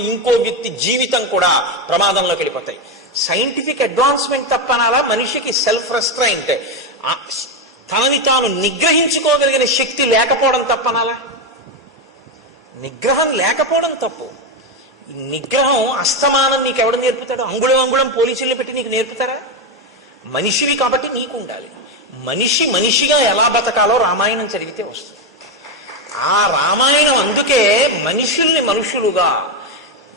ఇంకో వ్యక్తి జీవితం కూడా ప్రమాదంలోకి వెళ్ళిపోతాయి. సైంటిఫిక్ అడ్వాన్స్మెంట్ తప్పనాలా, మనిషికి సెల్ఫ్ రెస్ట్రైంట్, తనని తాను నిగ్రహించుకోగలిగిన శక్తి లేకపోవడం తప్పనాలా? నిగ్రహం లేకపోవడం తప్పు. నిగ్రహం అస్తమానం నీకు ఎవడు నేర్పుతాడు? అంగుళం అంగుళం పోలీసులు పెట్టి నీకు నేర్పుతారా? మనిషివి కాబట్టి నీకు ఉండాలి. మనిషి మనిషిగా ఎలా బతకాలో రామాయణం చదివితే వస్తుంది. ఆ రామాయణం అందుకే మనుషుల్ని మనుషులుగా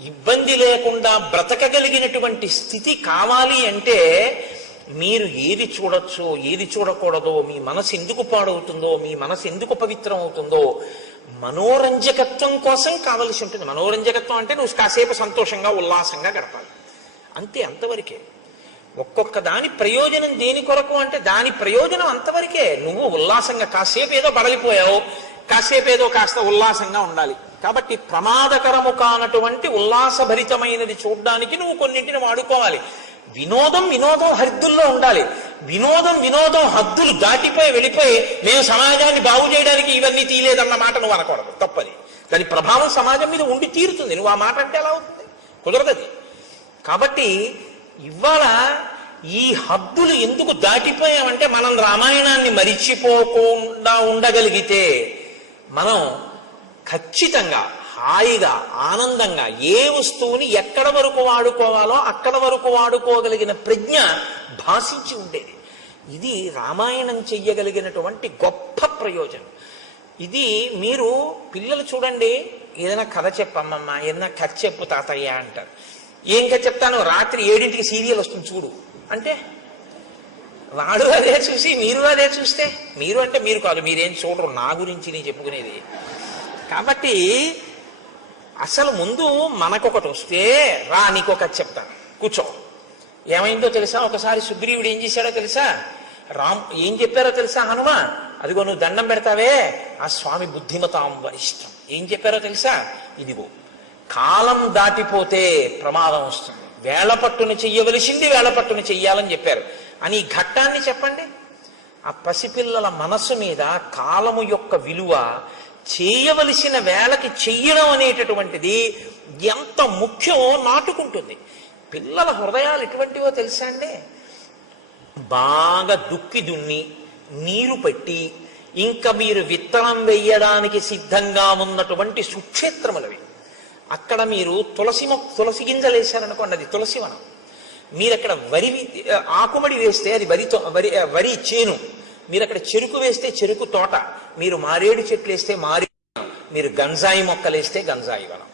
ఇబ్బంది లేకుండా బ్రతకగలిగినటువంటి స్థితి కావాలి అంటే మీరు ఏది చూడొచ్చో ఏది చూడకూడదో, మీ మనసు ఎందుకు పాడవుతుందో, మీ మనసు ఎందుకు పవిత్రం అవుతుందో మనోరంజకత్వం కోసం కావలసి ఉంటుంది. మనోరంజకత్వం అంటే నువ్వు కాసేపు సంతోషంగా ఉల్లాసంగా గడపాలి అంతే, అంతవరకే. ఒక్కొక్క దాని ప్రయోజనం దేని కొరకు అంటే దాని ప్రయోజనం అంతవరకే. నువ్వు ఉల్లాసంగా కాసేపు ఏదో బడలిపోయావు, కాసేపు ఏదో కాస్త ఉల్లాసంగా ఉండాలి. కాబట్టి ప్రమాదకరము కానటువంటి ఉల్లాసభరితమైనది చూడడానికి నువ్వు కొన్నింటిని వాడుకోవాలి. వినోదం హద్దుల్లో ఉండాలి. వినోదం హద్దులు దాటిపోయి వెళ్ళిపోయి మేము సమాజాన్ని బాగు చేయడానికి ఇవన్నీ తీయలేదన్న మాట నువ్వు అనకూడదు, తప్పది. దాని ప్రభావం సమాజం మీద ఉండి తీరుతుంది. నువ్వు ఆ మాట అంటే ఎలా అవుతుంది? కుదరదది. కాబట్టి ఇవాళ ఈ హద్దులు ఎందుకు దాటిపోయామంటే మనం రామాయణాన్ని మరిచిపోకుండా ఉండగలిగితే మనం ఖచ్చితంగా హాయిగా ఆనందంగా ఏ వస్తువుని ఎక్కడ వరకు వాడుకోవాలో అక్కడ వరకు వాడుకోగలిగిన ప్రజ్ఞ భాషించి ఉండేది. ఇది రామాయణం చెయ్యగలిగినటువంటి గొప్ప ప్రయోజనం. ఇది మీరు పిల్లలు చూడండి, ఏదైనా కథ చెప్పమ్మమ్మ, ఏదైనా కథ చెప్పు తాతయ్య అంటారు. ఏం కథ చెప్తాను? రాత్రి 7ంటికి సీరియల్ వస్తుంది చూడు అంటే వాడు అదే చూసి మీరు అదే చూస్తే, మీరు అంటే మీరు కాదు, మీరేం చూడరు, నా గురించి నేను చెప్పుకునేది. కాబట్టి అసలు ముందు మనకొకటి వస్తే రా నీకొక చెప్తాను, కూర్చో. ఏమైందో తెలుసా? ఒకసారి సుగ్రీవుడు ఏం చేశాడో తెలుసా? ఏం చెప్పారో తెలుసా? హనుమ, అదిగో నువ్వు దండం పెడతావే ఆ స్వామి బుద్ధిమతాం వరిష్టం. ఏం చెప్పారో తెలుసా? ఇదిగో కాలం దాటిపోతే ప్రమాదం వస్తుంది, వేళపట్టును చెయ్యవలసింది వేళపట్టును చెయ్యాలని చెప్పారు అని ఈ ఘట్టాన్ని చెప్పండి. ఆ పసిపిల్లల మనస్సు మీద కాలము యొక్క విలువ, చేయవలసిన వేళకి చెయ్యడం అనేటటువంటిది ఎంత ముఖ్యమో నాటుకుంటుంది. పిల్లల హృదయాలు ఎటువంటివో తెలుసా అండి? బాగా దుక్కి దున్ని నీరు పెట్టి ఇంకా మీరు విత్తనం వేయడానికి సిద్ధంగా ఉన్నటువంటి సుక్షేత్రములవి. అక్కడ మీరు తులసి గింజలు వేశారనుకోండి, అది తులసివనం. మీరు అక్కడ ఆకుమడి వేస్తే అది వరి చేను, మీరు అక్కడ చెరుకు వేస్తే చెరుకు తోట, మీరు మారేడు చెట్లు వేస్తే మారేడు, మీరు గంజాయి మొక్కలు వేస్తే గంజాయి వనం.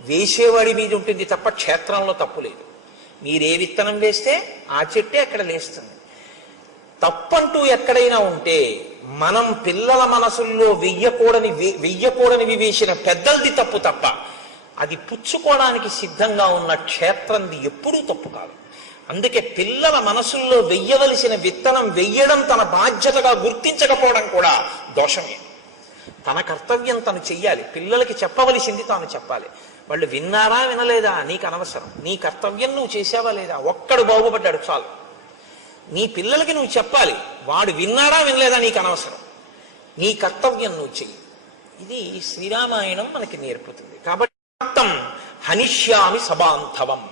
వేసేవాడి మీద ఉంటుంది తప్ప క్షేత్రంలో తప్పు లేదు. మీరే విత్తనం వేస్తే ఆ చెట్టే అక్కడ లేస్తుంది. తప్పంటూ ఎక్కడైనా ఉంటే మనం పిల్లల మనసుల్లో వెయ్యకూడనివి వేసిన పెద్దలది తప్పు తప్ప అది పుచ్చుకోవడానికి సిద్ధంగా ఉన్న క్షేత్రంది ఎప్పుడూ తప్పు కాదు. అందుకే పిల్లల మనసుల్లో వెయ్యవలసిన విత్తనం వెయ్యడం తన బాధ్యతగా గుర్తించకపోవడం కూడా దోషమే. తన కర్తవ్యం తను చెయ్యాలి, పిల్లలకి చెప్పవలసింది తాను చెప్పాలి. వాళ్ళు విన్నారా వినలేదా నీకు అనవసరం. నీ కర్తవ్యం నువ్వు చేసావా లేదా? ఒక్కడు బాగుపడ్డాడు చాలు. నీ పిల్లలకి నువ్వు చెప్పాలి, వాడు విన్నాడా వినలేదా నీకు అనవసరం. నీ కర్తవ్యం నువ్వు చెయ్యి. ఇది శ్రీరామాయణం మనకి నేర్పుతుంది. కాబట్టి హనిష్యామి సబాంధవం,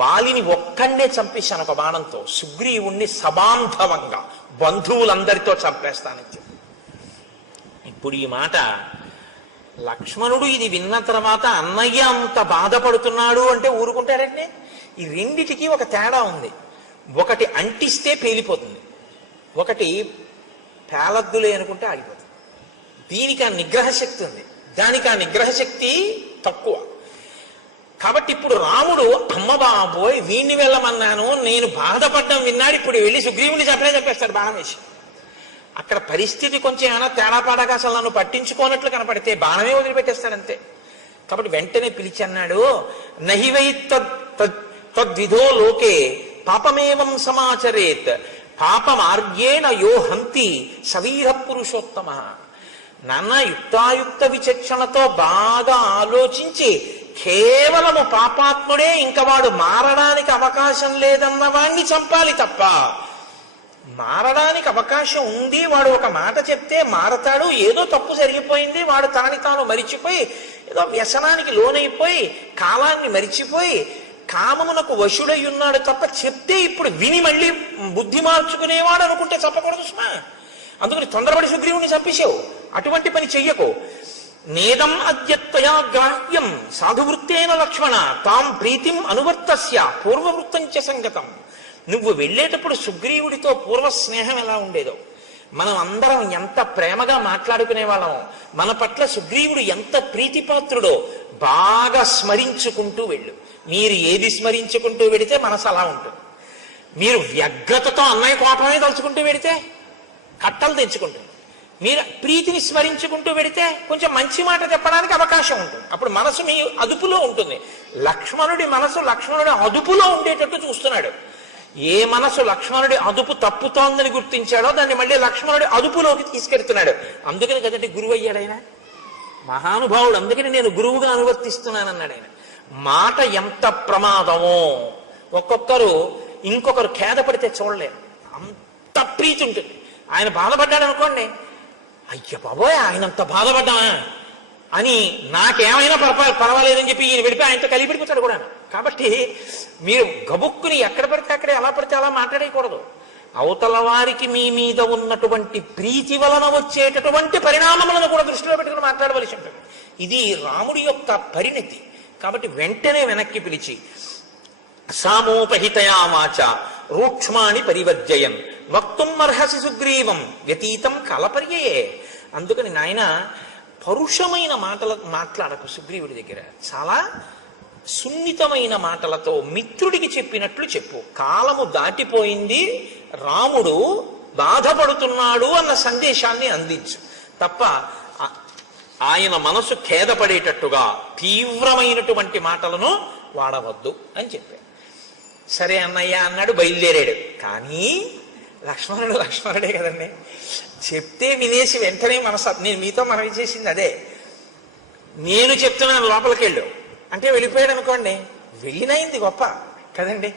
వాలిని ఒక్కడే చంపేశాను ఒక బాణంతో, సుగ్రీవుణ్ణి సబాంధవంగా బంధువులందరితో చంపేస్తానని చెప్పి. ఇప్పుడు ఈ మాట లక్ష్మణుడు ఇది విన్న తర్వాత అన్నయ్య అంత బాధపడుతున్నాడు అంటే ఊరుకుంటారండి. ఈ రెండిటికి ఒక తేడా ఉంది. ఒకటి అంటిస్తే పేలిపోతుంది, ఒకటి పేలద్దులే అనుకుంటే ఆగిపోతుంది. దీనికి ఆ నిగ్రహ శక్తి ఉంది, దానికి ఆ నిగ్రహ శక్తి తక్కువ. కాబట్టి ఇప్పుడు రాముడు అమ్మ బాబోయ్ వీణ్ణి వెళ్ళమన్నాను, నేను బాధపడ్డం విన్నాడు, ఇప్పుడు వెళ్ళి సుగ్రీవుని చెప్పేస్తాడు బాణం వేసి. అక్కడ పరిస్థితి కొంచెం ఏమైనా తేడాపాడాగా అసలు నన్ను పట్టించుకోనట్లు కనపడితే బాణమే వదిలిపెట్టేస్తాడంతే. కాబట్టి వెంటనే పిలిచి అన్నాడు, నహివై తద్విధో లోకే పాపమేవం సమాచరేత్ పాపమార్గేణ యో హంతి సవీర పురుషోత్తమ. నాన్న యుక్తాయుక్త విచక్షణతో బాగా ఆలోచించి కేవలము పాపాత్ముడే, ఇంకా వాడు మారడానికి అవకాశం లేదన్న వాణ్ణి చంపాలి తప్ప మారడానికి అవకాశం ఉంది. వాడు ఒక మాట చెప్తే మారతాడు. ఏదో తప్పు జరిగిపోయింది, వాడు తాను మరిచిపోయి ఏదో వ్యసనానికి లోనైపోయి కాలాన్ని మరిచిపోయి కామమునకు వశుడై ఉన్నాడు తప్ప చెప్తే ఇప్పుడు విని మళ్ళీ బుద్ధి మార్చుకునేవాడు అనుకుంటే చెప్పకూడదు సుమా. అందుకని తొందరపడి సుగ్రీవుని చంపేశావు. అటువంటి పని చెయ్యకు. నేదం అద్యత్వయా గ్రాహ్యం సాధువృత్తేన లక్ష్మణ తాం ప్రీతిం అనువర్తస్య పూర్వవృత్తంచ సంగతం. నువ్వు వెళ్ళేటప్పుడు సుగ్రీవుడితో పూర్వ స్నేహం ఎలా ఉండేదో, మనం అందరం ఎంత ప్రేమగా మాట్లాడుకునే వాళ్ళమో, మన పట్ల సుగ్రీవుడు ఎంత ప్రీతిపాత్రుడో బాగా స్మరించుకుంటూ వెళ్ళు. మీరు ఏది స్మరించుకుంటూ వెడితే మనసు అలా ఉంటుంది. మీరు వ్యగ్రతతో అన్నయ్య కోపమే తలుచుకుంటూ వెడితే కట్టలు తెచ్చుకుంటుంది. మీరు ప్రీతిని స్మరించుకుంటూ వెడితే కొంచెం మంచి మాట చెప్పడానికి అవకాశం ఉంటుంది. అప్పుడు మనసు మీ అదుపులో ఉంటుంది. లక్ష్మణుడి మనసు లక్ష్మణుడి అదుపులో ఉండేటట్టు చూస్తున్నాడు. ఏ మనసు లక్ష్మణుడి అదుపు తప్పుతోందని గుర్తించాడో దాన్ని మళ్ళీ లక్ష్మణుడి అదుపులోకి తీసుకెడుతున్నాడు. అందుకని కదండి గురువు అయ్యాడు ఆయన, మహానుభావుడు. అందుకని నేను గురువుగా అనువర్తిస్తున్నానన్నాడు ఆయన. మాట ఎంత ప్రమాదమో ఒక్కొక్కరు ఇంకొకరు ఖేదపడితే చూడలేరు. అంత ప్రీతి ఉంటుంది. ఆయన బాధపడ్డాడు అనుకోండి, అయ్య బాబోయ్ ఆయనంత బాధపడ్డామా అని నాకేమైనా పర్వాలేదని చెప్పి ఈయన వెళ్ళిపోయి ఆయనతో కలిపిడిపోతాడు కూడా. కాబట్టి మీరు గబుక్కుని ఎక్కడ పడితే అక్కడే ఎలా పడితే అలా మాట్లాడకూడదు. అవతల వారికి మీ మీద ఉన్నటువంటి ప్రీతి వలన వచ్చేటటువంటి పరిణామములను కూడా దృష్టిలో పెట్టుకుని మాట్లాడవలసి ఉంటుంది. ఇది రాముడి యొక్క పరిణతి. కాబట్టి వెంటనే వెనక్కి పిలిచి సామోపహితయా వాచ రూక్ష్మాణి పరివర్జయన్ వక్తుం అర్హసి సుగ్రీవం వ్యతీతం కలపర్యయే. అందుకని నాయన పరుషమైన మాట్లాడకు సుగ్రీవుడి దగ్గర. చాలా సున్నితమైన మాటలతో మిత్రుడికి చెప్పినట్లు చెప్పు. కాలము దాటిపోయింది, రాముడు బాధపడుతున్నాడు అన్న సందేశాన్ని అందించు తప్ప ఆయన మనసు ఖేదపడేటట్టుగా తీవ్రమైనటువంటి మాటలను వాడవద్దు అని చెప్పాడు. సరే అన్నయ్య అన్నాడు, బయలుదేరాడు. కానీ లక్ష్మణుడే కదండి, చెప్తే వినేసి వెంటనే నేను మీతో మనవి చేసింది అదే. నేను చెప్తున్నాను లోపలికి వెళ్ళు అంటే వెళ్ళిపోయాడు అనుకోండి, వెళ్ళినైంది గొప్ప కదండి.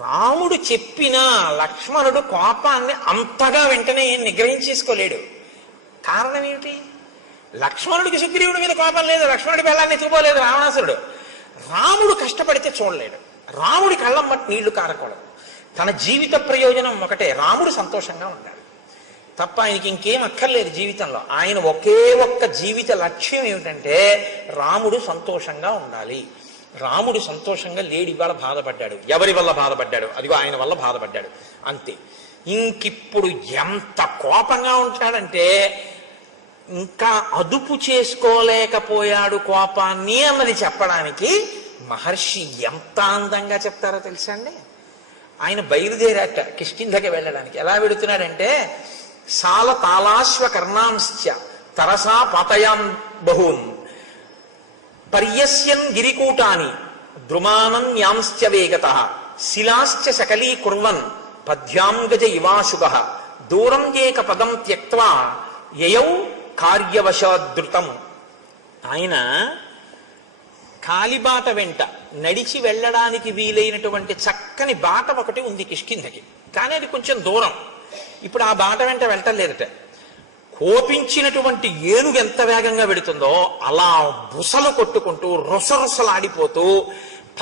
రాముడు చెప్పిన లక్ష్మణుడు కోపాన్ని అంతగా వెంటనే నిగ్రహించేసుకోలేడు. కారణం ఏమిటి? లక్ష్మణుడికి సుగ్రీవుడి మీద కోపం లేదు, లక్ష్మణుడి బెల్లాన్ని ఎత్తుకోలేదు రావణాసురుడు. రాముడు కష్టపడితే చూడలేడు, రాముడి కళ్ళం మట్టి నీళ్లు కారకూడదు. తన జీవిత ప్రయోజనం ఒకటే, రాముడు సంతోషంగా ఉండాలి తప్ప ఆయనకి ఇంకేం అక్కర్లేదు జీవితంలో. ఆయన ఒకే ఒక్క జీవిత లక్ష్యం ఏమిటంటే రాముడు సంతోషంగా ఉండాలి. రాముడు సంతోషంగా లేడి ఇవాళ బాధపడ్డాడు, ఎవరి వల్ల బాధపడ్డాడు? అదిగో ఆయన వల్ల బాధపడ్డాడు అంతే. ఇంకిప్పుడు ఎంత కోపంగా ఉంటాడంటే ఇంకా అదుపు చేసుకోలేకపోయాడు కోపాన్ని అన్నది చెప్పడానికి మహర్షి ఎంత అందంగా చెప్తారో తెలుసా అండి. ఆయన బయలుదేరాట కిష్కింధకి వెళ్ళడానికి. ఎలా వెళుతున్నాడంటే సాల తాళాశ్వ కర్ణాంశ్చ తరసా పాతయాన్ బహూన్ పర్యస్యన్ గిరికూటాని ద్రుమానన్యాంశ్చ వేగతః శిలాశ్చ సకలీకుర్వన్ పద్యాంగజ ఇవాశుగః దూరం ఏక పదం త్యక్త్వా యయౌ కార్యవశాదృతం. ఆయన కాలిబాట వెంట నడిచి వెళ్ళడానికి వీలైనటువంటి చక్కని బాట ఒకటి ఉంది కిష్కింధకి, కానీ అది కొంచెం దూరం. ఇప్పుడు ఆ బాట వెంట వెళ్ళటలేదట. కోపించినటువంటి ఏనుగు ఎంత వేగంగా వెడుతుందో అలా బుసలు కొట్టుకుంటూ రుసరుసలాడిపోతూ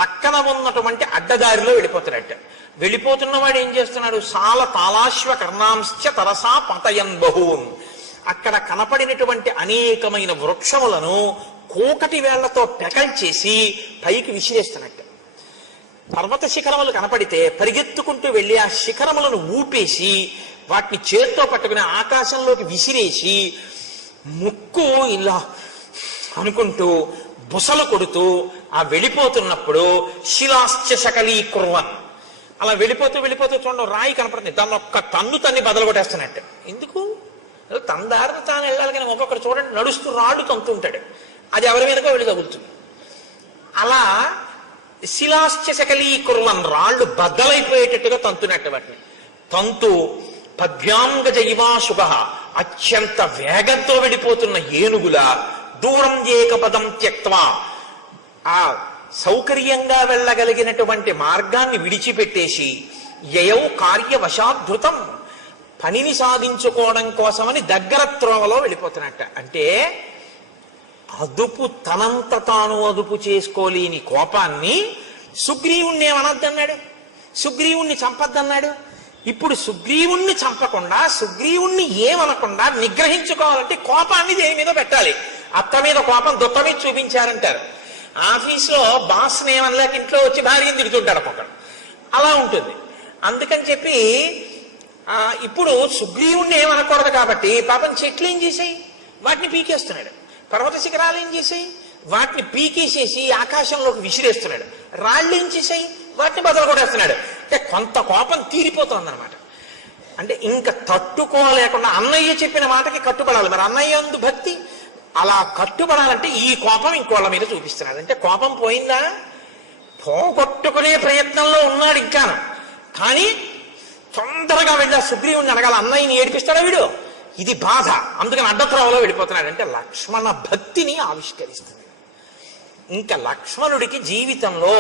పక్కన ఉన్నటువంటి అడ్డదారిలో వెళ్ళిపోతాడట. వెళ్ళిపోతున్నవాడు ఏం చేస్తున్నాడు? సాల తాళాశ్వ కర్ణాంశ్చ తరసా పతయన్ బహూన్. అక్కడ కనపడినటువంటి అనేకమైన వృక్షములను కోకటి వేళ్లతో పెకల్చేసి పైకి విసిరేస్తున్నట్టు. పర్వత శిఖరములు కనపడితే పరిగెత్తుకుంటూ వెళ్ళి ఆ శిఖరములను ఊపేసి వాటిని చేత్తో పట్టుకుని ఆకాశంలోకి విసిరేసి ముక్కు ఇలా అనుకుంటూ బుసలు కొడుతూ ఆ వెళ్ళిపోతున్నప్పుడు శిలాశ్చ సకలీకుర్వన్ అలా వెళ్ళిపోతూ చూడండి రాయి కనపడుతుంది, దాన్ని ఒక్క తన్ని బదలు కొట్టేస్తున్నట్టు. ఎందుకు? తన దారిని తాను వెళ్ళాలి. కానీ ఒక్కొక్కరు చూడండి నడుస్తూ రాళ్ళు తంతుంటాడు, అది ఎవరి మీదకో వెళ్ళి తగులుతుంది. అలా శిలాశ్చ సకలీకుర్వన్ రాళ్ళు బద్దలైపోయేటట్టుగా తంతున్నట్టు వాటిని తంతు పద్యాంగజ ఇవాశుగ అత్యంత వేగంతో వెళ్ళిపోతున్న ఏనుగుల దూరం ఏక పదం త్యక్త్వా ఆ సౌకర్యంగా వెళ్ళగలిగినటువంటి మార్గాన్ని విడిచిపెట్టేసి యయౌ కార్యవశాధృతం, పనిని సాధించుకోవడం కోసమని దగ్గర త్రోవలో వెళ్ళిపోతున్నట్ట. అంటే తనంత తాను అదుపు చేసుకోలేని కోపాన్ని సుగ్రీవుణ్ణి ఏమనద్దన్నాడు, సుగ్రీవుణ్ణి చంపద్దన్నాడు. ఇప్పుడు సుగ్రీవుణ్ణి చంపకుండా, సుగ్రీవుణ్ణి ఏమనకుండా నిగ్రహించుకోవాలంటే కోపాన్ని దేని మీద పెట్టాలి. అత్త మీద కోపం దుత్త మీద చూపించారంటారు. ఆఫీస్లో బాస్ని ఏమనలేక ఇంట్లో వచ్చి భార్యను తిడుతుంటారు ఒక్కొక్కడు. అలా ఉంటుంది. అందుకని చెప్పి ఇప్పుడు సుగ్రీవుణ్ణి ఏమనకూడదు కాబట్టి పాపం చెట్లు ఏం చేసాయి, వాటిని పీకేస్తున్నాడు. పర్వత శిఖరాలు ఏం చేసాయి, వాటిని పీకేసేసి ఆకాశంలోకి విసిరేస్తున్నాడు. రాళ్ళు ఏం చేసాయి, వాటిని బదులు కొట్టేస్తున్నాడు. అంటే కొంత కోపం తీరిపోతుంది అనమాట. అంటే ఇంకా తట్టుకోలేకుండా అన్నయ్య చెప్పిన మాటకి కట్టుబడాలి. మరి అన్నయ్య అందు భక్తి, అలా కట్టుబడాలంటే ఈ కోపం ఇంకోళ్ళ మీద చూపిస్తున్నాడు. అంటే కోపం పోయిందా, పోగొట్టుకునే ప్రయత్నంలో ఉన్నాడు ఇంకాను. కానీ తొందరగా వెళ్ళా సుగ్రీవుని అడగాల, అన్నయ్యని ఏడిపిస్తాడా వీడు, ఇది బాధ. అందుకని అడ్డత్రోవలో వెళ్ళిపోతున్నాడు. అంటే లక్ష్మణ భక్తిని ఆవిష్కరిస్తుంది. ఇంకా లక్ష్మణుడికి జీవితంలో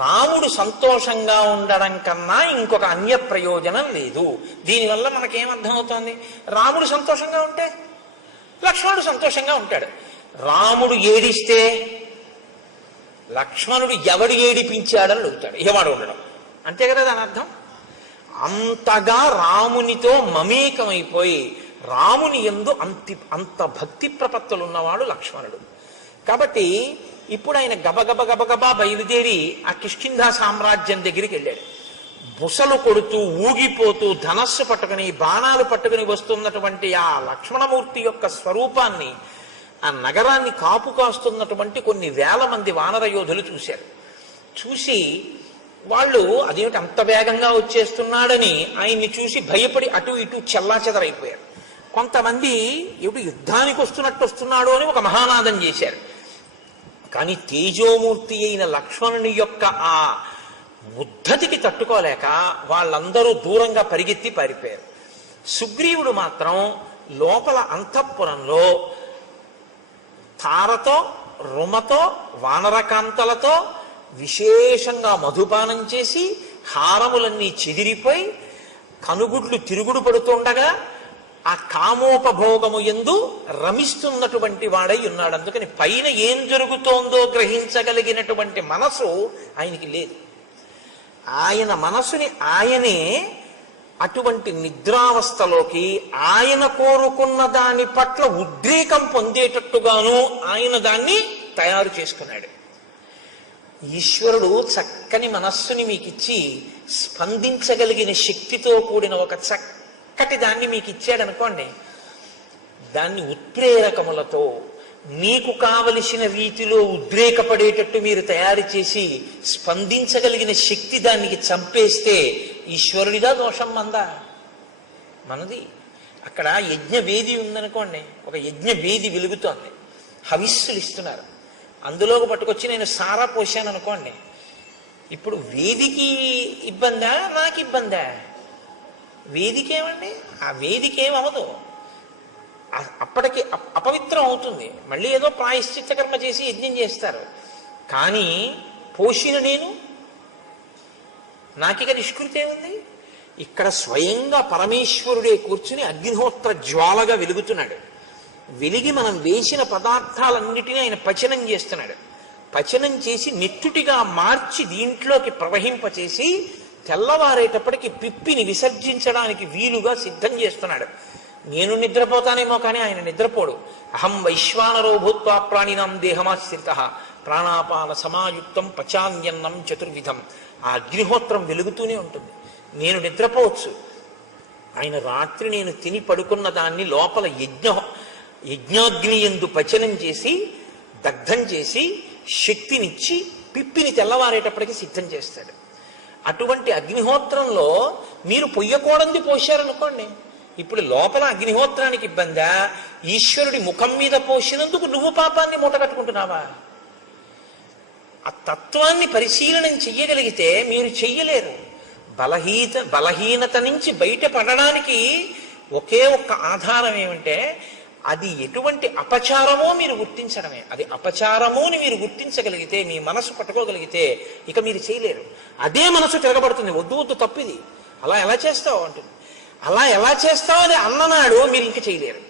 రాముడు సంతోషంగా ఉండడం కన్నా ఇంకొక అన్య ప్రయోజనం లేదు. దీనివల్ల మనకేమర్థమవుతోంది, రాముడు సంతోషంగా ఉంటే లక్ష్మణుడు సంతోషంగా ఉంటాడు. రాముడు ఏడిస్తే లక్ష్మణుడు ఎవడు ఏడిపించాడని అడుగుతాడు, ఎవడు ఉండడం. అంతే కదా దాని అర్థం. అంతగా రామునితో మమేకమైపోయి రాముని యందు అంత భక్తి ప్రపత్తులు ఉన్నవాడు లక్ష్మణుడు. కాబట్టి ఇప్పుడు ఆయన గబగబ గబగబా బయలుదేరి ఆ కిష్కింధా సామ్రాజ్యం దగ్గరికి వెళ్ళాడు. బుసలు కొడుతూ ఊగిపోతూ ధనస్సు పట్టుకుని బాణాలు పట్టుకుని వస్తున్నటువంటి ఆ లక్ష్మణమూర్తి యొక్క స్వరూపాన్ని, ఆ నగరాన్ని కాపు కాస్తున్నటువంటి కొన్ని వేల మంది వానర యోధులు చూశారు. చూసి వాళ్ళు అదేమిటి అంత వేగంగా వచ్చేస్తున్నాడని ఆయన్ని చూసి భయపడి అటు ఇటు చెల్లాచెదరైపోయారు. కొంతమంది ఏమిటి యుద్ధానికి వస్తున్నట్టు వస్తున్నాడు అని ఒక మహానాదం చేశారు. కానీ తేజోమూర్తి అయిన లక్ష్మణుని యొక్క ఆ ఉద్ధతికి తట్టుకోలేక వాళ్ళందరూ దూరంగా పరిగెత్తి పారిపోయారు. సుగ్రీవుడు మాత్రం లోపల అంతఃపురంలో తారతో రుమతో వానరకాంతలతో విశేషంగా మధుపానం చేసి హారములన్నీ చెదిరిపోయి కనుగుడ్లు తిరుగుడు పడుతుండగా ఆ కామోపభోగము యందు రమిస్తున్నటువంటి వాడై ఉన్నాడు. అందుకని పైన ఏం జరుగుతోందో గ్రహించగలిగినటువంటి మనసు ఆయనకి లేదు. ఆయన మనసుని ఆయనే అటువంటి నిద్రావస్థలోకి ఆయన కోరుకున్న దాని పట్ల ఉద్రేకం పొందేటట్టుగాను ఆయన దాన్ని తయారు చేసుకున్నాడు. ఈశ్వరుడు చక్కని మనస్సుని మీకిచ్చి స్పందించగలిగిన శక్తితో కూడిన ఒక చక్కటి దాన్ని మీకు ఇచ్చాడనుకోండి, దాన్ని ఉత్ప్రేరకములతో మీకు కావలసిన రీతిలో ఉద్రేకపడేటట్టు మీరు తయారు చేసి స్పందించగలిగిన శక్తి దానికి చంపేస్తే ఈశ్వరుడిగా దోషం మందా? మనది. అక్కడ యజ్ఞవేది ఉందనుకోండి, ఒక యజ్ఞవేది వెలుగుతోంది, హవిస్సులు ఇస్తున్నారు, అందులోకి పట్టుకొచ్చి నేను సారా పోసాను అనుకోండి, ఇప్పుడు వేదికి ఇబ్బందా నాకు ఇబ్బందా? వేదికేమండి, ఆ వేదికేమవదు, అప్పటికి అపవిత్రం అవుతుంది. మళ్ళీ ఏదో ప్రాయశ్చిత్త కర్మ చేసి యజ్ఞం చేస్తారు. కానీ పోషిన నేను నాకిక నిష్కృతి ఏముంది? ఇక్కడ స్వయంగా పరమేశ్వరుడే కూర్చుని అగ్నిహోత్ర జ్వాలగా వెలుగుతున్నాడు. వెలిగి మనం వేసిన పదార్థాలన్నిటినీ ఆయన పచనం చేస్తున్నాడు. పచనం చేసి నెత్తుటిగా మార్చి దీంట్లోకి ప్రవహింపచేసి తెల్లవారేటప్పటికి పిప్పిని విసర్జించడానికి వీలుగా సిద్ధం చేస్తున్నాడు. నేను నిద్రపోతానేమో కానీ ఆయన నిద్రపోడు. అహం వైశ్వానరో భూత్వా ప్రాణినాం దేహమాశ్రితః ప్రాణాపాన సమాయుక్తం పచాన్యన్నం చతుర్విధం. ఆ అగ్నిహోత్రం వెలుగుతూనే ఉంటుంది. నేను నిద్రపోవచ్చు, ఆయన రాత్రి నేను తిని పడుకున్న దాన్ని లోపల యజ్ఞాగ్ని యందు పచనం చేసి దగ్ధం చేసి శక్తినిచ్చి పిప్పిని తెల్లవారేటప్పటికి సిద్ధం చేస్తాడు. అటువంటి అగ్నిహోత్రంలో మీరు పొయ్యకూడంది పోశారనుకోండి, ఇప్పుడు లోపల అగ్నిహోత్రానికి ఇబ్బందా? ఈశ్వరుడి ముఖం మీద పోసినందుకు నువ్వు పాపాన్ని మూట కట్టుకుంటున్నావా? ఆ తత్వాన్ని పరిశీలనం చెయ్యగలిగితే మీరు చెయ్యలేరు. బలహీనత నుంచి బయటపడడానికి ఒకే ఒక్క ఆధారం ఏమంటే అది ఎటువంటి అపచారమో మీరు గుర్తించడమే. అది అపచారమో అని మీరు గుర్తించగలిగితే, మీ మనసు పట్టుకోగలిగితే ఇక మీరు చేయలేరు. అదే మనసు తిరగబడుతుంది, వద్దు వద్దు తప్పిది, అలా ఎలా చేస్తావు అంటుంది. అలా ఎలా చేస్తావు అని అన్ననాడు మీరు ఇంక చేయలేరు.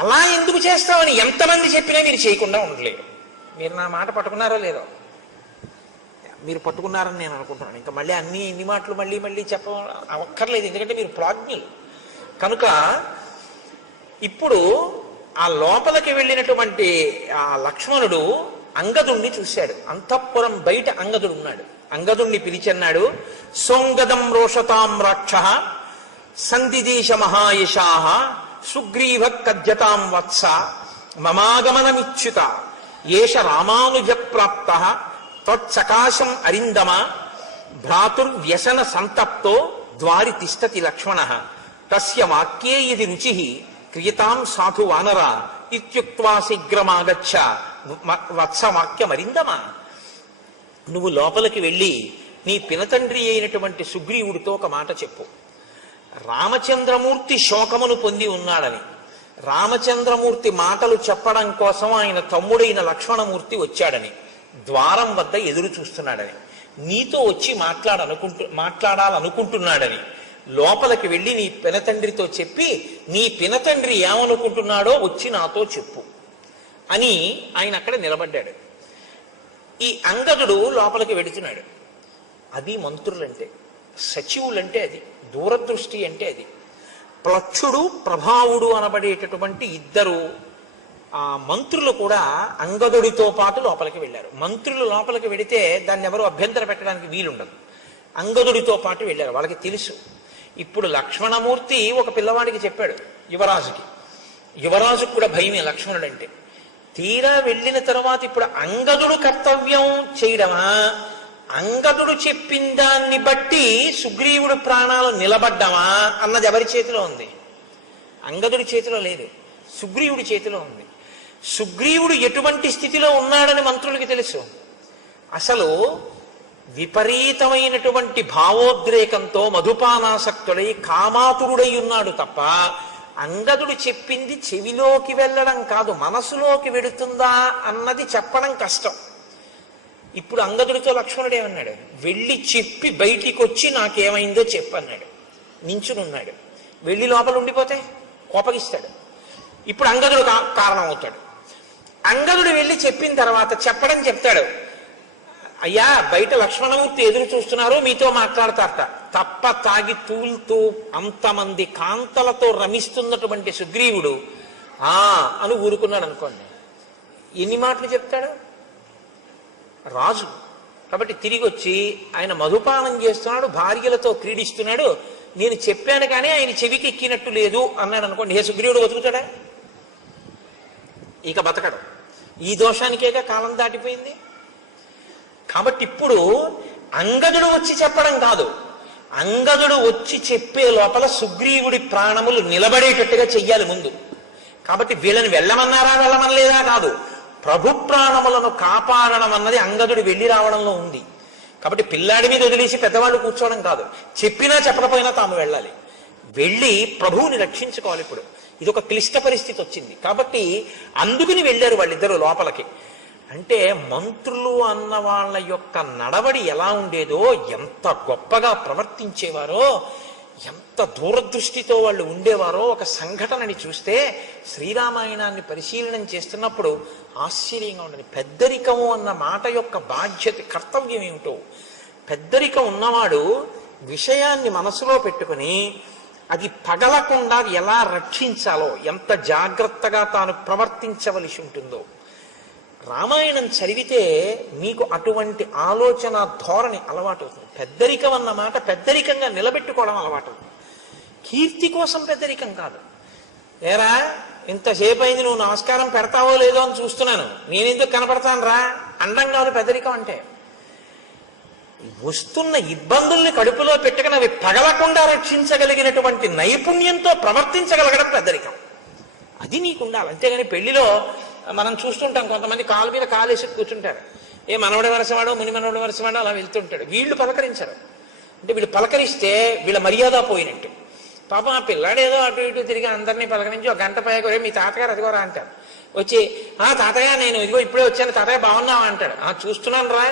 అలా ఎందుకు చేస్తామని ఎంతమంది చెప్పినా మీరు చేయకుండా ఉండలేరు. మీరు నా మాట పట్టుకున్నారో లేదో? మీరు పట్టుకున్నారని నేను అనుకుంటున్నాను. ఇంకా మళ్ళీ ఇన్ని మాటలు మళ్ళీ మళ్ళీ చెప్పక్కర్లేదు, ఎందుకంటే మీరు ప్రాజ్ఞులు కనుక. ఇప్పుడు ఆ లోపలికి వెళ్ళినటువంటి ఆ లక్ష్మణుడు అంగదుణ్ణి చూశాడు. అంతఃపురం బయట అంగదుడు ఉన్నాడు. అంగదుణ్ణి పిలిచన్నాడు, సోంగదం రోషతాం రాక్ష సందిదేశ మహాయశాః సుగ్రీవ కద్యతాం వత్స మమాగమనమిచ్యుత ఏష రామానుజ ప్రాప్త త్వచ్చకాశం అరిందమ భ్రాతుర్వ్యసన సంతప్తో ద్వారి తిష్టతి లక్ష్మణ తస్య వాక్యే యది రుచి క్రియతాం సాధు వానర ఇత్యుక్త్వా శీఘ్రమాగచ్చ వత్సవాక్యమరిందమ. నువ్వు లోపలికి వెళ్ళి నీ పినతండ్రి అయినటువంటి సుగ్రీవుడితో ఒక మాట చెప్పు. రామచంద్రమూర్తి శోకమును పొంది ఉన్నాడని, రామచంద్రమూర్తి మాటలు చెప్పడం కోసం ఆయన తమ్ముడైన లక్ష్మణమూర్తి వచ్చాడని, ద్వారం వద్ద ఎదురు చూస్తున్నాడని, నీతో వచ్చి మాట్లాడాలనుకుంటున్నాడని లోపలికి వెళ్ళి నీ పినతండ్రితో చెప్పి, నీ పినతండ్రి ఏమనుకుంటున్నాడో వచ్చి నాతో చెప్పు అని ఆయన అక్కడ నిలబడ్డాడు. ఈ అంగదుడు లోపలికి వెడుతున్నాడు. అది మంత్రులంటే, సచివులంటే అది, దూరదృష్టి అంటే అది. ప్లక్షుడు ప్రభావుడు అనబడేటటువంటి ఇద్దరు ఆ మంత్రులు కూడా అంగదుడితో పాటు లోపలికి వెళ్ళారు. మంత్రులు లోపలికి వెడితే దాన్ని ఎవరు అభ్యంతర పెట్టడానికి వీలుండదు. అంగదుడితో పాటు వెళ్ళారు, వాళ్ళకి తెలుసు. ఇప్పుడు లక్ష్మణమూర్తి ఒక పిల్లవాడికి చెప్పాడు, యువరాజుకి. యువరాజుకు కూడా భయమే లక్ష్మణుడు అంటే. తీరా వెళ్ళిన తర్వాత ఇప్పుడు అంగదుడు కర్తవ్యం చేయడమా, అంగదుడు చెప్పిన దాన్ని బట్టి సుగ్రీవుడు ప్రాణాలు నిలబడ్డమా అన్నది ఎవరి చేతిలో ఉంది? అంగదుడి చేతిలో లేదు, సుగ్రీవుడి చేతిలో ఉంది. సుగ్రీవుడు ఎటువంటి స్థితిలో ఉన్నాడని మంత్రులకి తెలుసు. అసలు విపరీతమైనటువంటి భావోద్రేకంతో మధుపానాసక్తుడై కామాతురుడై ఉన్నాడు తప్ప అంగదుడు చెప్పింది చెవిలోకి వెళ్ళడం కాదు, మనసులోకి వెడుతుందా అన్నది చెప్పడం కష్టం. ఇప్పుడు అంగదుడితో లక్ష్మణుడు ఏమన్నాడు? వెళ్ళి చెప్పి బయటికి వచ్చి నాకేమైందో చెప్పన్నాడు. నించునున్నాడు. వెళ్ళి లోపల ఉండిపోతే కోపగిస్తాడు. ఇప్పుడు అంగదుడు కారణం అవుతాడు. అంగదుడు వెళ్ళి చెప్పిన తర్వాత చెప్తాడు, అయ్యా బయట లక్ష్మణమూర్తి ఎదురు చూస్తున్నారు, మీతో మాట్లాడతారట. తప్ప తాగి తూలుతూ అంతమంది కాంతలతో రమిస్తున్నటువంటి సుగ్రీవుడు అని ఊరుకున్నాడు అనుకోండి. ఎన్ని మాటలు చెప్తాడు? రాజు కాబట్టి తిరిగి వచ్చి ఆయన మధుపానం చేస్తున్నాడు, భార్యలతో క్రీడిస్తున్నాడు, నేను చెప్పాను కానీ ఆయన చెవికి ఎక్కినట్టు లేదు అన్నాడు అనుకోండి. ఏ సుగ్రీవుడు బతుకుతాడా? ఇక బతకడు. ఈ దోషానికేగా కాలం దాటిపోయింది. కాబట్టి ఇప్పుడు అంగదుడు వచ్చి చెప్పడం కాదు, అంగదుడు వచ్చి చెప్పే లోపల సుగ్రీవుడి ప్రాణములు నిలబడేటట్టుగా చెయ్యాలి ముందు. కాబట్టి వీళ్ళని వెళ్ళమనలేదా కాదు, ప్రభు ప్రాణములను కాపాడడం అన్నది అంగదుడు వెళ్ళి రావడంలో ఉంది. కాబట్టి పిల్లాడి మీద వదిలేసి పెద్దవాళ్ళు కూర్చోవడం కాదు, చెప్పినా చెప్పకపోయినా తాము వెళ్ళాలి, వెళ్ళి ప్రభువుని రక్షించుకోవాలి. ఇప్పుడు ఇది ఒక క్లిష్ట పరిస్థితి వచ్చింది కాబట్టి అందుకుని వెళ్ళారు వాళ్ళిద్దరూ లోపలికి. అంటే మంత్రులు అన్న వాళ్ళ యొక్క నడవడి ఎలా ఉండేదో, ఎంత గొప్పగా ప్రవర్తించేవారో, ఎంత దూరదృష్టితో వాళ్ళు ఉండేవారో ఒక సంఘటనని చూస్తే శ్రీరామాయణాన్ని పరిశీలనం చేస్తున్నప్పుడు ఆశ్చర్యంగా ఉండదు. పెద్దరికము అన్న మాట యొక్క బాధ్యత, కర్తవ్యం ఏమిటో. పెద్దరికం ఉన్నవాడు విషయాన్ని మనసులో పెట్టుకుని అది పగలకుండా ఎలా రక్షించాలో, ఎంత జాగ్రత్తగా తాను ప్రవర్తించవలసి ఉంటుందో. రామాయణం చదివితే మీకు అటువంటి ఆలోచన ధోరణి అలవాటు అవుతుంది. పెద్దరికం అన్న మాట పెద్దరికంగా నిలబెట్టుకోవడం అలవాటు అవుతుంది. కీర్తి కోసం పెద్దరికం కాదు. ఏరా ఇంతసేపు అయింది, నువ్వు నమస్కారం పెడతావో లేదో అని చూస్తున్నాను, నేనెందుకు కనపడతాను రా అండం కాదు పెద్దరికం అంటే. వస్తున్న ఇబ్బందుల్ని కడుపులో పెట్టుకుని అవి పగలకుండా రక్షించగలిగినటువంటి నైపుణ్యంతో ప్రవర్తించగలగడం పెద్దరికం. అది నీకు ఉండాలి. అంతేగాని పెళ్లిలో మనం చూస్తుంటాం, కొంతమంది కాలు మీద కాలేసి కూర్చుంటారు. ఏ మనవడి వరసవాడో ముని మనవడి వరసవాడో అలా వెళ్తుంటాడు. వీళ్ళు పలకరించరు. అంటే వీళ్ళు పలకరిస్తే వీళ్ళ మర్యాద పోయినట్టు. పాపం ఆ పిల్లాడేదో అటు ఇటు తిరిగి అందరినీ పలకరించి ఒక గంట పైకి మీ తాతగారు అదిగోరా అంటారు. వచ్చి తాతయ్య నేను ఇదిగో ఇప్పుడే వచ్చాను తాతయ్య బాగున్నావా అంటాడు. చూస్తున్నాను రా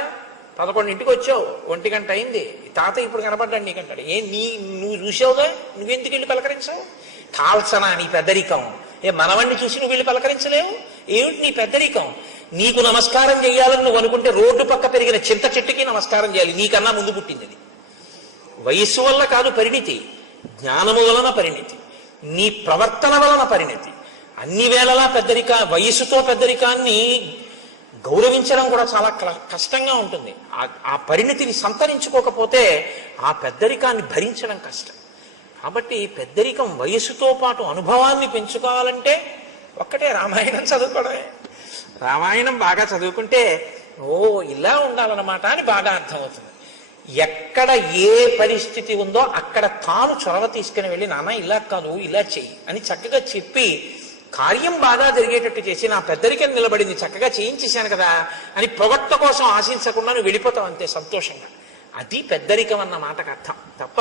11ంటికి వచ్చావు 1 గంట అయింది తాతయ్య ఇప్పుడు కనపడ్డాడు నీకంటాడు. నువ్వు చూసావుగా నువ్వెందుకు వెళ్ళి పలకరించావు? కాల్సనా నీ పెద్దరికం? మనవణ్ణి చూసి నువ్వు వెళ్ళి పలకరించలేవు? ఏమిటి నీ పెద్దరికం? నీకు నమస్కారం చేయాలని నువ్వు అనుకుంటే రోడ్డు పక్క పెరిగిన చింత చెట్టుకి నమస్కారం చేయాలి. నీకన్నా ముందు పుట్టింది అది. వయస్సు వల్ల కాదు పరిణితి, జ్ఞానము వలన పరిణితి, నీ ప్రవర్తన వలన పరిణితి. అన్ని వేళలా వయస్సుతో పెద్దరికాన్ని గౌరవించడం కూడా చాలా కష్టంగా ఉంటుంది. ఆ పరిణితిని సంతరించుకోకపోతే ఆ పెద్దరికాన్ని భరించడం కష్టం. కాబట్టి పెద్దరికం వయస్సుతో పాటు అనుభవాన్ని పెంచుకోవాలంటే ఒక్కటే రామాయణం చదువుకోవడమే. రామాయణం బాగా చదువుకుంటే ఇలా ఉండాలన్నమాట అని బాగా అర్థమవుతుంది. ఎక్కడ ఏ పరిస్థితి ఉందో అక్కడ తాను చొరవ తీసుకుని వెళ్ళి నాన్న ఇలా కాదు ఇలా చెయ్యి అని చక్కగా చెప్పి కార్యం బాగా జరిగేటట్టు చేసి నా పెద్దరికం నిలబడింది చక్కగా చేయించేశాను కదా అని పొగట్ట కోసం ఆశించకుండా నువ్వు వెళ్ళిపోతావు అంతే సంతోషంగా. అది పెద్దరికం అన్న మాటకు అర్థం. తప్ప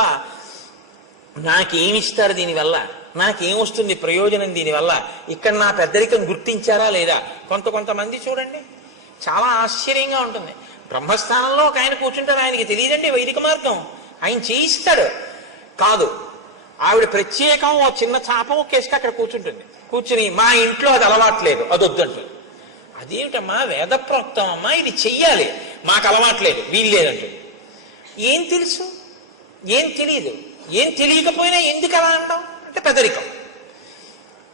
నాకేమిస్తారు దీనివల్ల, నాకేమొస్తుంది ప్రయోజనం దీనివల్ల, ఇక్కడ నా పెద్దరికం గుర్తించారా లేదా? కొంతమంది చూడండి చాలా ఆశ్చర్యంగా ఉంటుంది. బ్రహ్మస్థానంలో ఒక ఆయన కూర్చుంటారు, ఆయనకి తెలియదండి వైదిక మార్గం, ఆయన చేయిస్తాడు. కాదు ఆవిడ ప్రత్యేకం ఓ చిన్న చాప ఒకేసుకు అక్కడ కూర్చుంటుంది. కూర్చుని మా ఇంట్లో అది అలవాట్లేదు అది వద్దంటుంది. అదేమిటమ్మా వేదప్రోక్తం అమ్మా ఇది చెయ్యాలి, మాకు అలవాట్లేదు వీలు లేదంటుంది. ఏం తెలుసు? ఏం తెలియదు. ఏం తెలియకపోయినా ఎందుకు అలా అంటాం అంటే పెద్దరికం.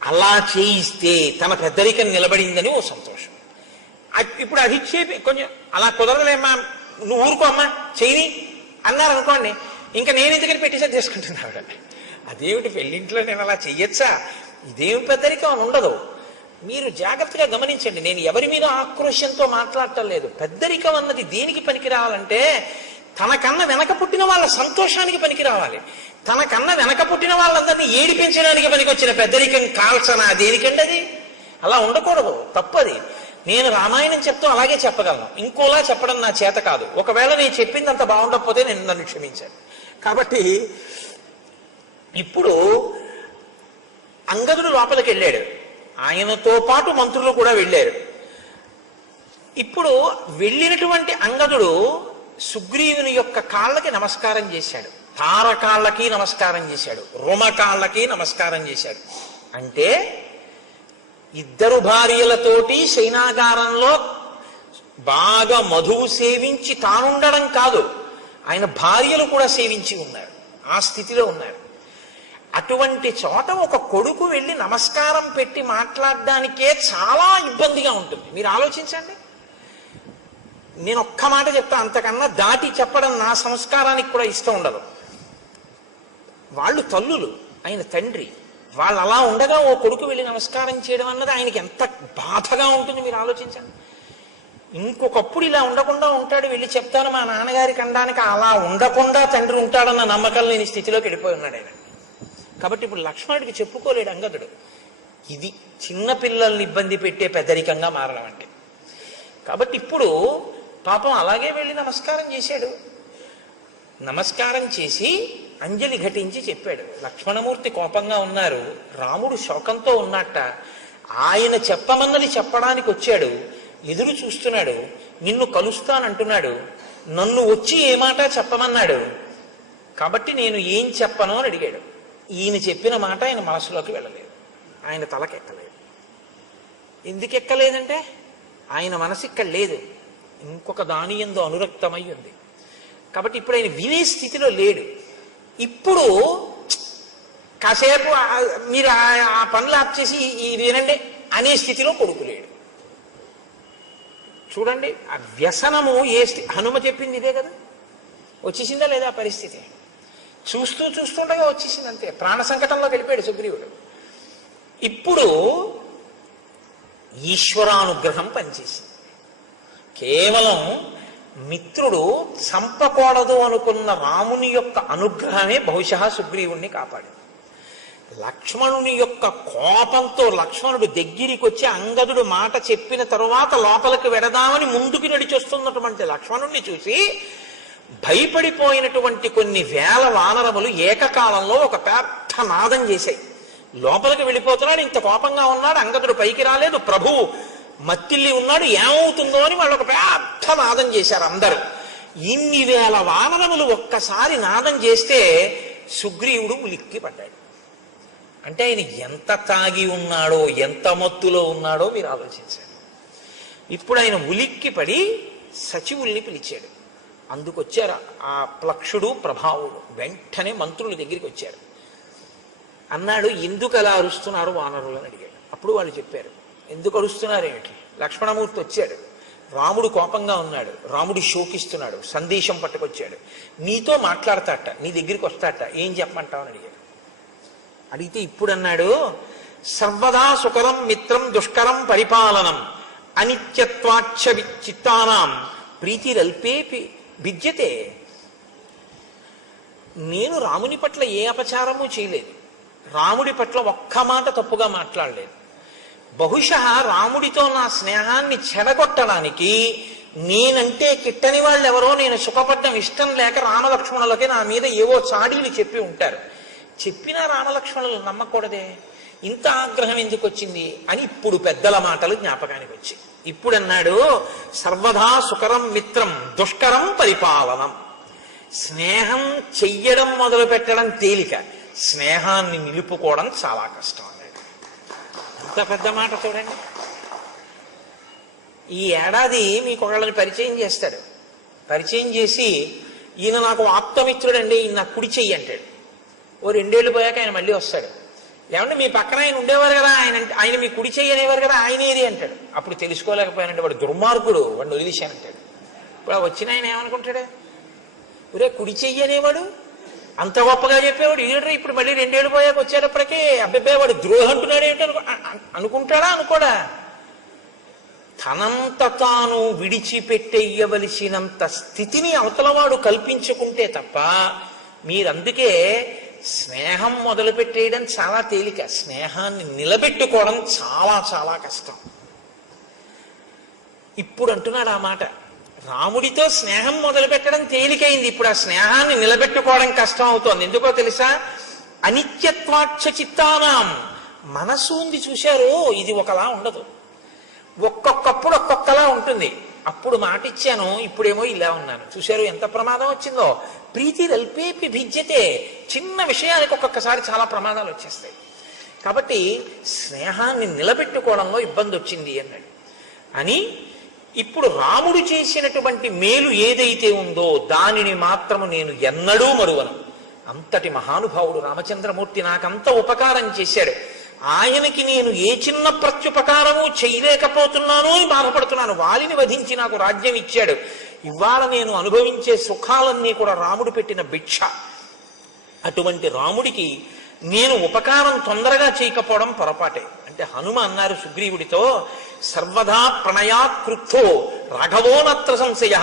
అలా చేయిస్తే తన పెద్దరికం నిలబడిందని ఓ సంతోషం. ఇప్పుడు అది ఇచ్చేపి కొంచెం అలా కుదరలేమ్మా నువ్వు ఊరుకో అమ్మా చెయ్యి అన్నారనుకోండి, ఇంకా నేను ఎందుకని పెట్టేసరి చేసుకుంటున్నా ఆవిడ. అదేమిటి పెళ్ళింట్లో నేను అలా చెయ్యొచ్చా, ఇదేమి పెద్దరికం అని ఉండదు. మీరు జాగ్రత్తగా గమనించండి. నేను ఎవరి మీద ఆక్రోశంతో మాట్లాడటం లేదు. పెద్దరికం అన్నది దేనికి పనికి రావాలంటే తనకన్నా వెనక పుట్టిన వాళ్ళ సంతోషానికి పనికి రావాలి. తనకన్నా వెనక పుట్టిన వాళ్ళందరినీ ఏడిపించడానికి పనికి వచ్చిన పెద్దరికం కాల్సనా దేనికండి? అది అలా ఉండకూడదు, తప్పది. నేను రామాయణం చెప్తూ అలాగే చెప్పగలను, ఇంకోలా చెప్పడం నా చేత కాదు. ఒకవేళ నేను చెప్పింది అంత బాగుండకపోతే నన్ను క్షమించాను. కాబట్టి ఇప్పుడు అంగదుడు లోపలికి వెళ్ళాడు, ఆయనతో పాటు మంత్రులు కూడా వెళ్ళారు. ఇప్పుడు వెళ్ళినటువంటి అంగదుడు సుగ్రీవుని యొక్క కాళ్ళకి నమస్కారం చేశాడు, తారకాళ్ళకి నమస్కారం చేశాడు, రుమకాళ్ళకి నమస్కారం చేశాడు. అంటే ఇద్దరు భార్యలతోటి శయనాగారంలో బాగా మధువు సేవించి తానుండడం కాదు, ఆయన భార్యలు కూడా సేవించి ఉన్నారు, ఆ స్థితిలో ఉన్నారు. అటువంటి చోట ఒక కొడుకు వెళ్ళి నమస్కారం పెట్టి మాట్లాడడానికే చాలా ఇబ్బందిగా ఉంటుంది. మీరు ఆలోచించండి. నేను ఒక్క మాట చెప్తా, అంతకన్నా దాటి చెప్పడం నా సంస్కారానికి కూడా ఇష్టం ఉండదు. వాళ్ళు తల్లులు, ఆయన తండ్రి, వాళ్ళు అలా ఉండగా ఓ కొడుకు వెళ్ళి నమస్కారం చేయడం అన్నది ఆయనకి ఎంత బాధగా ఉంటుంది మీరు ఆలోచించండి. ఇంకొకప్పుడు ఇలా ఉండకుండా ఉంటాడు, వెళ్ళి చెప్తాను మా నాన్నగారికి అనడానికి అలా ఉండకుండా తండ్రి ఉంటాడన్న నమ్మకం లేని స్థితిలోకి వెళ్ళిపోయి ఉన్నాడు ఆయన. కాబట్టి ఇప్పుడు లక్ష్మణుడికి చెప్పుకోలేడు అంగదుడు. ఇది చిన్నపిల్లల్ని ఇబ్బంది పెట్టే పెద్దరికంగా మారడం అంటే. కాబట్టి ఇప్పుడు పాపం అలాగే వెళ్ళి నమస్కారం చేశాడు. నమస్కారం చేసి అంజలి ఘటించి చెప్పాడు. లక్ష్మణమూర్తి కోపంగా ఉన్నారు, రాముడు శోకంతో ఉన్నట్ట, ఆయన చెప్పమన్నది చెప్పడానికి వచ్చాడు, ఎదురు చూస్తున్నాడు, నిన్ను కలుస్తానంటున్నాడు, నన్ను వచ్చి ఏ మాట చెప్పమన్నాడు, కాబట్టి నేను ఏం చెప్పను అని అడిగాడు. ఈయన చెప్పిన మాట ఆయన మనసులోకి వెళ్ళలేదు, ఆయన తలకెక్కలేదు. ఎందుకు ఎక్కలేదంటే ఆయన మనసు ఇక్కడ లేదు, ఇంకొక దాని యందు అనురక్తమై ఉంది. కాబట్టి ఇప్పుడు ఆయన వినే స్థితిలో లేడు. ఇప్పుడు కాసేపు మీరు ఆ పనులు ఆప్ చేసి ఇది వినండి అనే స్థితిలో కొడుకు లేడు. చూడండి ఆ వ్యసనము హనుమ చెప్పింది ఇదే కదా, వచ్చేసిందా లేదా ఆ పరిస్థితి? చూస్తుండగా వచ్చేసింది అంతే. ప్రాణ సంకటంలో గడిపాడు సుగ్రీవుడు. ఇప్పుడు ఈశ్వరానుగ్రహం పనిచేసింది. కేవలం మిత్రుడు చంపకూడదు అనుకున్న రాముని యొక్క అనుగ్రహమే బహుశా సుగ్రీవుణ్ణి కాపాడింది. లక్ష్మణుని యొక్క కోపంతో లక్ష్మణుడు దగ్గరికి వచ్చి అంగదుడు మాట చెప్పిన తరువాత లోపలికి వెడదామని ముందుకు నడిచొస్తున్నటువంటి లక్ష్మణుణ్ణి చూసి భయపడిపోయినటువంటి కొన్ని వేల వానరములు ఏకకాలంలో ఒక పెద్ద నాదం చేశాయి. లోపలికి వెళ్ళిపోతున్నాడు, ఇంత కోపంగా ఉన్నాడు, అంగదుడు పైకి రాలేదు, ప్రభువు మత్తిల్లి ఉన్నాడు, ఏమవుతుందో అని వాళ్ళు ఒక పెద్ద నాదం చేశారు అందరూ. ఇన్ని వేల వానరములు ఒక్కసారి నాదం చేస్తే సుగ్రీవుడు ఉలిక్కి పడ్డాడు. అంటే ఆయన ఎంత తాగి ఉన్నాడో, ఎంత మత్తులో ఉన్నాడో మీరు ఆలోచించారు. ఇప్పుడు ఆయన ఉలిక్కి పడి సచివుల్ని పిలిచాడు. అందుకొచ్చారు ఆ ప్లక్షుడు ప్రభావుడు. వెంటనే మంత్రుల దగ్గరికి వచ్చారు. అన్నాడు, ఎందుకు అలా అరుస్తున్నారు వానరులు అని అడిగాడు. అప్పుడు వాళ్ళు చెప్పారు, ఎందుకు అరుస్తున్నారు ఏమిటి? లక్ష్మణమూర్తి వచ్చాడు, రాముడు కోపంగా ఉన్నాడు, రాముడు శోకిస్తున్నాడు, సందేశం పట్టుకొచ్చాడు, నీతో మాట్లాడతాట, నీ దగ్గరికి వస్తాట, ఏం చెప్పమంటావు అని అడిగాడు. అడిగితే ఇప్పుడు అన్నాడు, సర్వదా సుకరం మిత్రం దుష్కరం పరిపాలనం అనిత్యత్వాచ్చ చిత్తానాం ప్రీతిరల్పేపి భిద్యతే. నేను రాముని పట్ల ఏ అపచారము చేయలేదు, రాముడి పట్ల ఒక్క మాట తప్పుగా మాట్లాడలేదు. బహుశా రాముడితో నా స్నేహాన్ని చెడగొట్టడానికి నేనంటే కిట్టని వాళ్ళు ఎవరో నేను సుఖపడ్డం ఇష్టం లేక రామలక్ష్మణులకి నా మీద ఏవో చాడీలు చెప్పి ఉంటారు. చెప్పినా రామలక్ష్మణులు నమ్మకూడదే, ఇంత ఆగ్రహం ఎందుకు వచ్చింది అని ఇప్పుడు పెద్దల మాటలు జ్ఞాపకానికి వచ్చాయి. ఇప్పుడు అన్నాడు, సర్వదా సుకరం మిత్రం దుష్కరం పరిపాలనం. స్నేహం చెయ్యడం మొదలు పెట్టడం తేలిక, స్నేహాన్ని నిలుపుకోవడం చాలా కష్టం అన్నాడు. అంత పెద్ద మాట చూడండి. ఈ ఏడాది మీకు ఒకళ్ళని పరిచయం చేస్తాడు. పరిచయం చేసి, ఈయన నాకు ఆప్తమిత్రుడండి, ఈయన నాకు కుడి చెయ్యి అంటాడు. ఓ 2 ఏళ్ళు పోయాక ఆయన మళ్ళీ వస్తాడు. ఏమంటే మీ పక్కన ఆయన ఉండేవారు కదా, ఆయన మీ కుడి చెయ్యి అనేవారు కదా, ఆయన ఏది అంటాడు. అప్పుడు తెలుసుకోలేకపోయానంటే వాడు దుర్మార్గుడు, వాడిని వదిలేశానంటాడు. ఇప్పుడు వచ్చిన ఆయన ఏమనుకుంటాడు, ఒరే కుడి చెయ్యి అనేవాడు అంత గొప్పగా చెప్పేవాడు ఈడరా, ఇప్పుడు మళ్ళీ 2 ఏళ్ళు పోయాక వచ్చేటప్పటికీ అబ్బాయి వాడు ద్రోహం అంటున్నాడు ఏమిటి అనుకుంటాడా? అనుకోడా? తనంత తాను విడిచిపెట్టేయవలసినంత స్థితిని అవతలవాడు కల్పించుకుంటే తప్ప, మీరందుకే స్నేహం మొదలుపెట్టేయడం చాలా తేలిక, స్నేహాన్ని నిలబెట్టుకోవడం చాలా చాలా కష్టం. ఇప్పుడు అంటున్నాడు ఆ మాట, రాముడితో స్నేహం మొదలు పెట్టడం తేలికైంది, ఇప్పుడు ఆ స్నేహాన్ని నిలబెట్టుకోవడం కష్టం అవుతోంది. ఎందుకో తెలుసా? అనిత్యత్వాచ్చ చిత్తానాం. మనసు ఉంది చూశారు, ఇది ఒకలా ఉండదు, ఒక్కొక్కప్పుడు ఒక్కొక్కలా ఉంటుంది. అప్పుడు మాట ఇచ్చాను, ఇప్పుడేమో ఇలా ఉన్నాను. చూశారు ఎంత ప్రమాదం వచ్చిందో? ప్రీతి రల్పేపి భిద్యతే. చిన్న విషయానికి ఒక్కొక్కసారి చాలా ప్రమాదాలు వచ్చేస్తాయి. కాబట్టి స్నేహాన్ని నిలబెట్టుకోవడంలో ఇబ్బంది వచ్చింది అన్నాడు. అని ఇప్పుడు రాముడు చేసినటువంటి మేలు ఏదైతే ఉందో దానిని మాత్రము నేను ఎన్నడూ మరువను. అంతటి మహానుభావుడు రామచంద్రమూర్తి నాకంత ఉపకారం చేశాడు. ఆయనకి నేను ఏ చిన్న ప్రత్యుపకారము చేయలేకపోతున్నాను అని బాధపడుతున్నాను. వాలిని వధించి నాకు రాజ్యం ఇచ్చాడు. ఇవాళ నేను అనుభవించే సుఖాలన్నీ కూడా రాముడు పెట్టిన భిక్ష. అటువంటి రాముడికి నేను ఉపకారం తొందరగా చేయకపోవడం పొరపాటే. అంటే హనుమ అన్నారు సుగ్రీవుడితో, సర్వదా ప్రణయాత్ కృద్ధో రాఘవోనత్ర సంశయ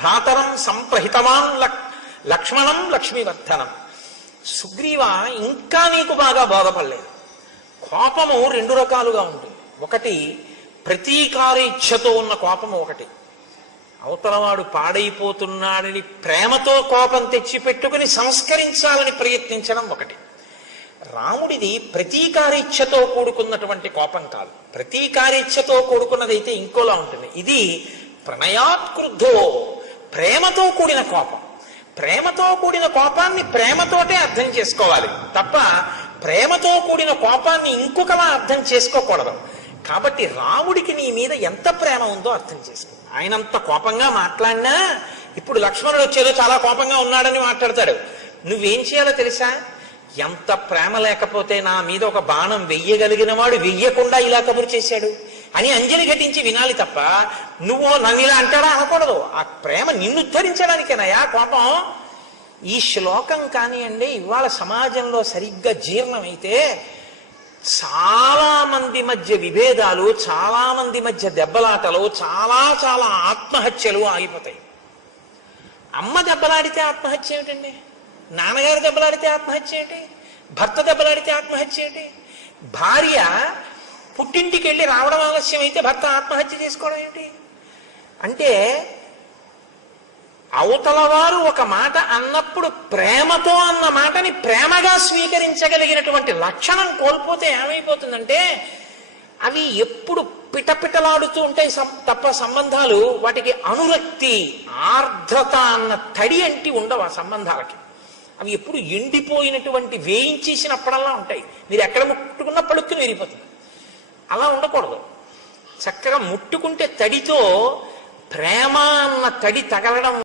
భ్రాతరం సంప్రహితవాన్ లక్ష్మణం లక్ష్మీవర్ధనం. సుగ్రీవ, ఇంకా నీకు బాగా బోధపడలేదు. కోపము 2 రకాలుగా ఉంటుంది. ఒకటి ప్రతీకారేచ్ఛతో ఉన్న కోపము, ఒకటి అవతలవాడు పాడైపోతున్నాడని ప్రేమతో కోపం తెచ్చిపెట్టుకుని సంస్కరించాలని ప్రయత్నించడం ఒకటి. రాముడిది ప్రతీకారేచ్ఛతో కూడుకున్నటువంటి కోపం కాదు, ప్రతీకారేచ్ఛతో కూడుకున్నదైతే ఇంకోలా ఉంటుంది. ఇది ప్రణయాత్కృద్ధో, ప్రేమతో కూడిన కోపం. ప్రేమతో కూడిన కోపాన్ని ప్రేమతోటే అర్థం చేసుకోవాలి తప్ప ప్రేమతో కూడిన కోపాన్ని ఇంకొకలా అర్థం చేసుకోకూడదు. కాబట్టి రాముడికి నీ మీద ఎంత ప్రేమ ఉందో అర్థం చేసుకో. ఆయనంత కోపంగా మాట్లాడినా ఇప్పుడు లక్ష్మణుడు వచ్చేదో చాలా కోపంగా ఉన్నాడని మాట్లాడతాడు. నువ్వేం చేయాలో తెలుసా? ఎంత ప్రేమ లేకపోతే నా మీద ఒక బాణం వెయ్యగలిగిన వాడు వెయ్యకుండా ఇలా కబురు చేశాడు అని అంజలి ఘటించి వినాలి తప్ప నువ్వు నన్ను ఇలా అంటాడా అనకూడదు. ఆ ప్రేమ నిన్ను ఉద్ధరించడానికేనయా కోపం. ఈ శ్లోకం కానివ్వండి ఇవాళ సమాజంలో సరిగ్గా జీర్ణమైతే చాలా మంది మధ్య విభేదాలు, చాలా మంది మధ్య దెబ్బలాటలు, చాలా చాలా ఆత్మహత్యలు ఆగిపోతాయి. అమ్మ దెబ్బలాడితే ఆత్మహత్య ఏమిటండి? నాన్నగారు దెబ్బలాడితే ఆత్మహత్య ఏంటి? భర్త దెబ్బలాడితే ఆత్మహత్య ఏంటి? భార్య పుట్టింటికి వెళ్ళి రావడం ఆలస్యం అయితే భర్త ఆత్మహత్య చేసుకోవడం ఏంటి? అంటే అవతల వారు ఒక మాట అన్నప్పుడు ప్రేమతో అన్న మాటని ప్రేమగా స్వీకరించగలిగినటువంటి లక్షణం కోల్పోతే ఏమైపోతుందంటే అవి ఎప్పుడు పిటపిటలాడుతూ ఉంటాయి తప్ప సంబంధాలు వాటికి అనురక్తి ఆర్ద్రత అన్న తడి అంటి ఉండవు ఆ సంబంధాలకి. అవి ఎప్పుడు ఎండిపోయినటువంటి వేయించేసినప్పుడల్లా ఉంటాయి. మీరు ఎక్కడ ముట్టుకున్నా పడుక్కుని విరిగిపోతుంది. అలా ఉండకూడదు. చక్కగా ముట్టుకుంటే తడితో ప్రేమ అన్న తడి తగలడం